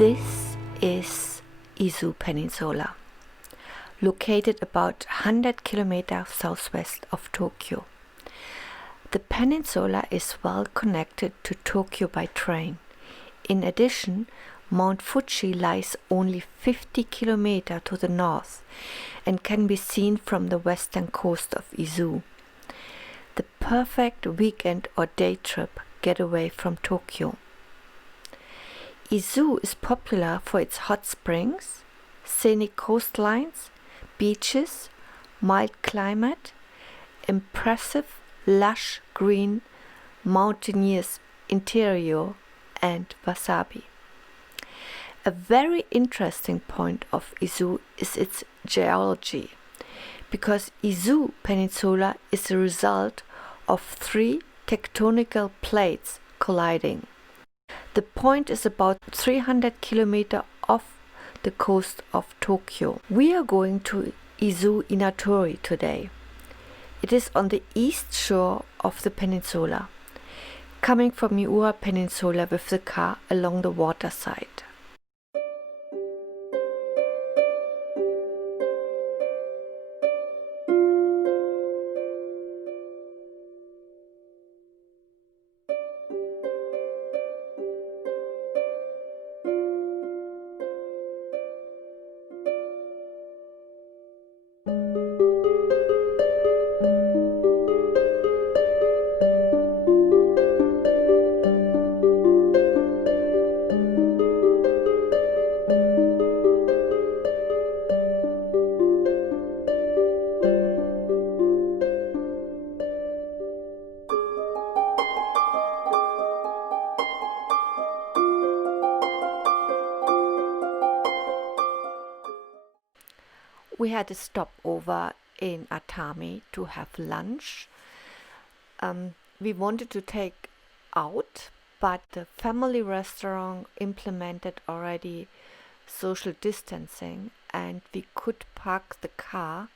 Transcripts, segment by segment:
This is Izu Peninsula, located about 100 kilometers southwest of Tokyo. The peninsula is well connected to Tokyo by train. In addition, Mount Fuji lies only 50 kilometers to the north and can be seen from the western coast of Izu. The perfect weekend or day trip getaway from Tokyo. Izu is popular for its hot springs, scenic coastlines, beaches, mild climate, impressive lush green mountainous interior, and wasabi. A very interesting point of Izu is its geology, because Izu Peninsula is the result of 3 tectonical plates colliding. The point is about 300 kilometers off the coast of Tokyo. We are going to Izu Inatori today. It is on the east shore of the peninsula, coming from Miura Peninsula with the car along the waterside. We had a stopover in Atami to have lunch. We wanted to take out, but the family restaurant implemented already social distancing, and we could park the car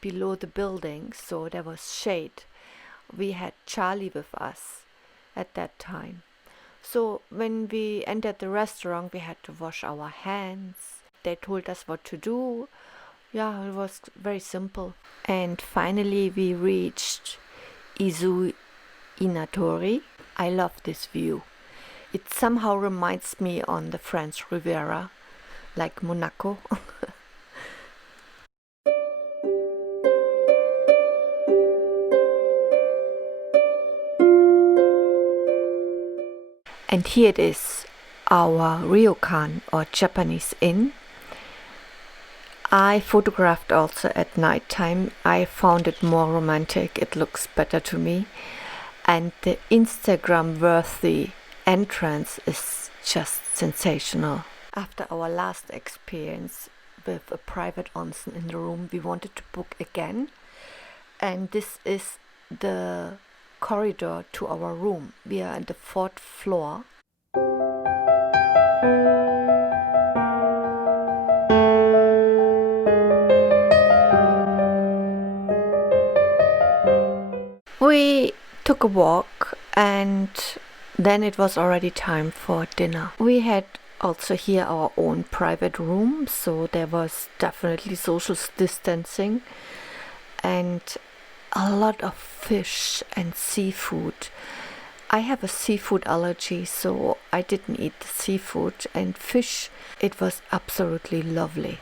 below the building, so there was shade. We had Charlie with us at that time. So when we entered the restaurant, we had to wash our hands. They told us what to do. Yeah, it was very simple. And finally we reached Izu Inatori. I love this view. It somehow reminds me on the French Riviera, like Monaco. And here it is, our ryokan or Japanese inn. I photographed also at night time. I found it more romantic. It looks better to me. And the Instagram worthy entrance is just sensational. After our last experience with a private onsen in the room, we wanted to book again. And this is the corridor to our room. We are on the 4th floor. We took a walk and then it was already time for dinner. We had also here our own private room, so there was definitely social distancing and a lot of fish and seafood. I have a seafood allergy, so I didn't eat the seafood, and fish, it was absolutely lovely.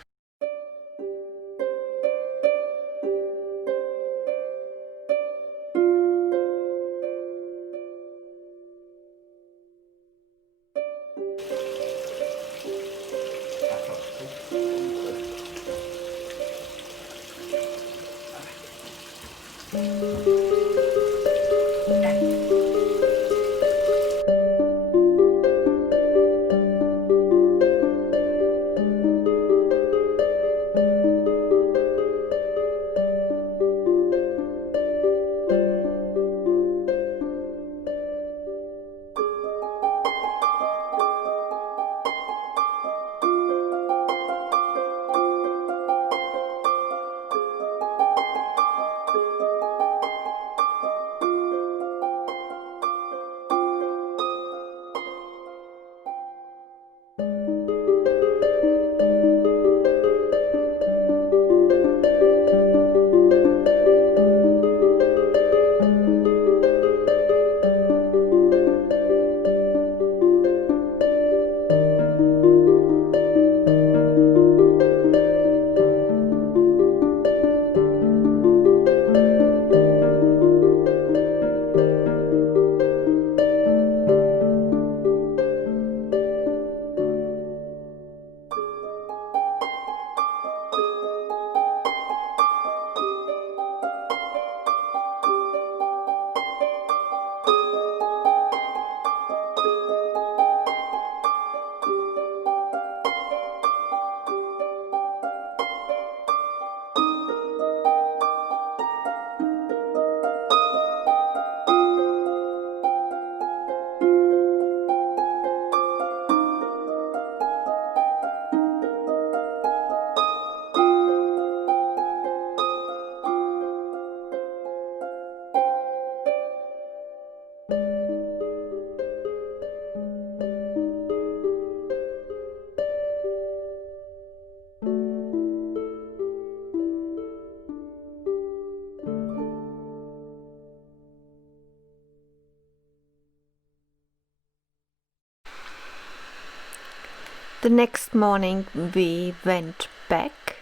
The next morning we went back.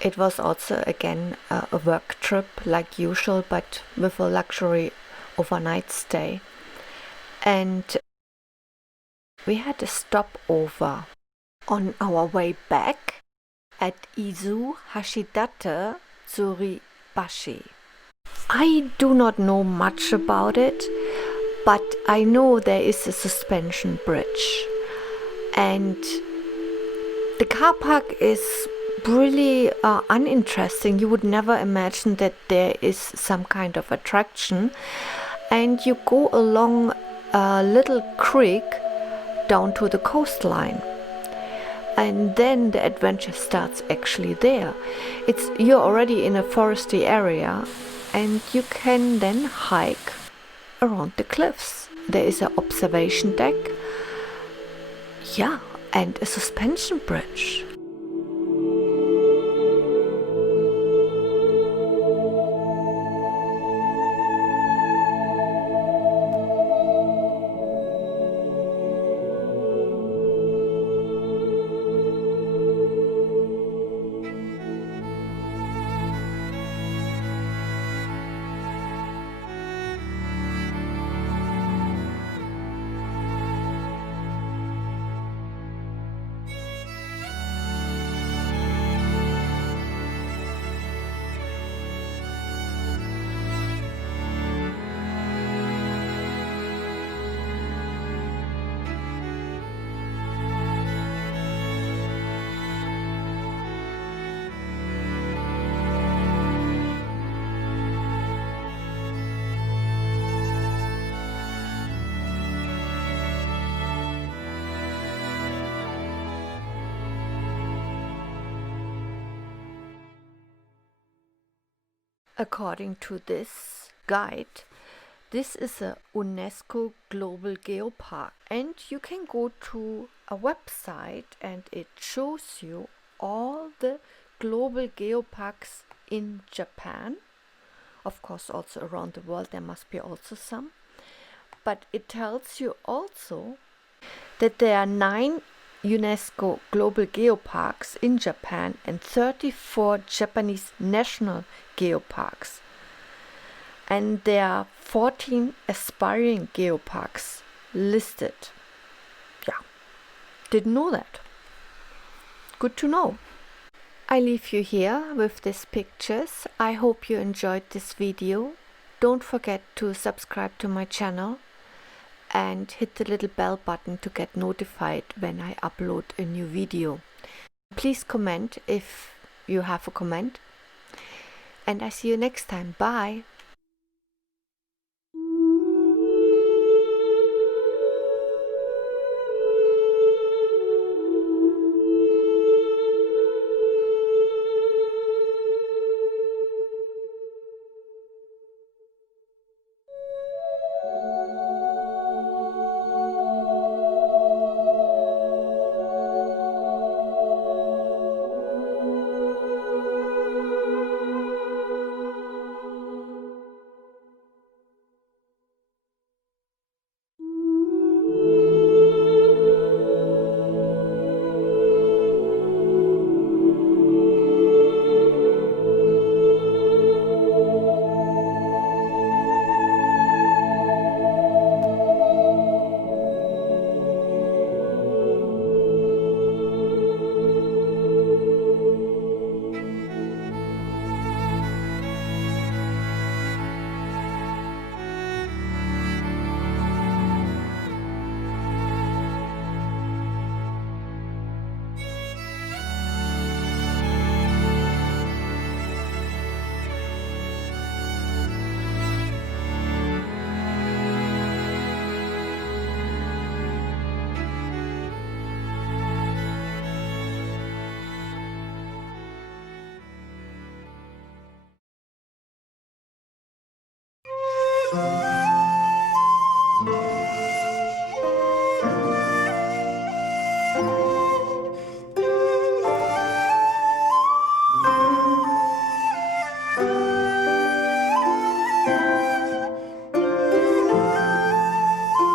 It was also again a work trip like usual, but with a luxury overnight stay. And we had a stopover on our way back at Izu Hashidate Tsuribashi. I do not know much about it, but I know there is a suspension bridge. And the car park is really uninteresting. You would never imagine that there is some kind of attraction. And you go along a little creek down to the coastline. And then the adventure starts actually there. You're already in a foresty area and you can then hike around the cliffs. There is an observation deck, and a suspension bridge. According to this guide, this is a UNESCO Global Geopark, and you can go to a website and it shows you all the global geoparks in Japan. Of course, also around the world there must be also some. But it tells you also that there are 9 UNESCO Global Geoparks in Japan and 34 Japanese national geoparks. And there are 14 aspiring geoparks listed. Didn't know that. Good to know. I leave you here with these pictures. I hope you enjoyed this video. Don't forget to subscribe to my channel and hit the little bell button to get notified when I upload a new video. Please comment if you have a comment. And I see you next time. Bye!